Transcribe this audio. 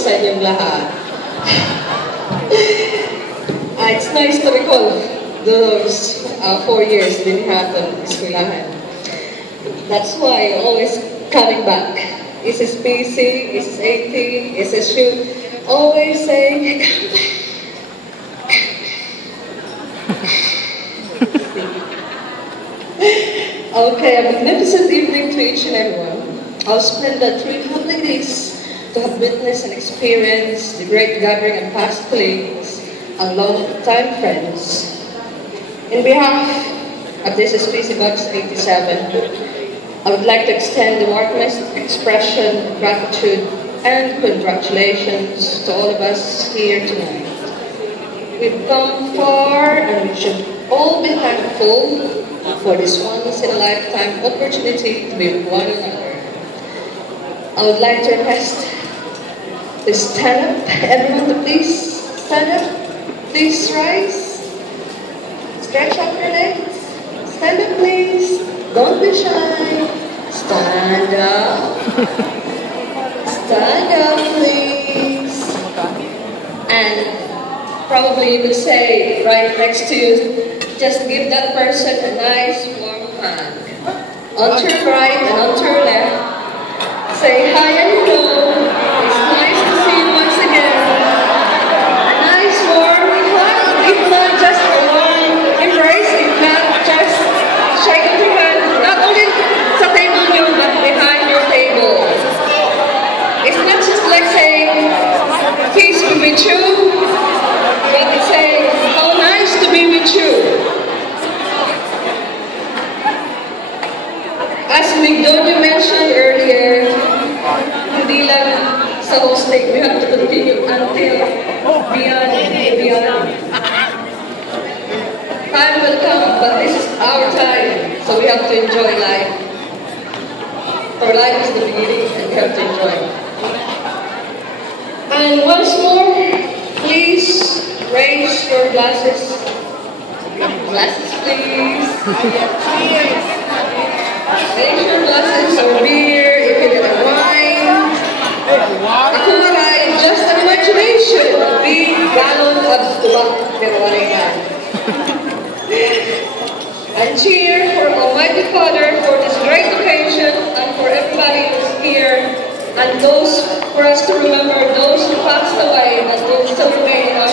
Sa inyong lahat. It's nice to recall those 4 years din happened eskwelahan. That's why always coming back. Is this PC, is this AT, is this shoot, always saying, okay, a magnificent evening to each and everyone. I'll spend the 3 lovely days to have witnessed and experienced the great gathering of past colleagues and long-time friends. In behalf of this SPC Box 87, I would like to extend the warmest expression of gratitude and congratulations to all of us here tonight. We've come far and we should all be thankful for this once-in-a-lifetime opportunity to be with one another. I would like to request to stand up. Everyone to please stand up. Please rise. Stretch out your legs. Stand up please. Don't be shy. Stand up. Stand up please. And probably you could say right next to you, just give that person a nice warm hug. Onto your right and onto your left. Say hi and hello. It's nice to see you once again. A nice warm hug, if not just a warm embrace, if not just shaking your hand, not only sa table nyo, but behind your table. It's not just like saying, peace be with you, but it's saying, how nice to be with you. As McDonald mentioned earlier, hindi lang sa hosting, we have to continue until beyond. Time will come, but this is our time, so we have to enjoy life. For life is the beginning, and we have to enjoy it. And once more, please raise your glasses. Glasses, please. Raise your glasses or beer, if you get a wine. Ako maray, just an imagination of big gallon of tubak. And cheer for Almighty Father for this great occasion and for everybody who's here, and those for us to remember those who passed away and those still remain in our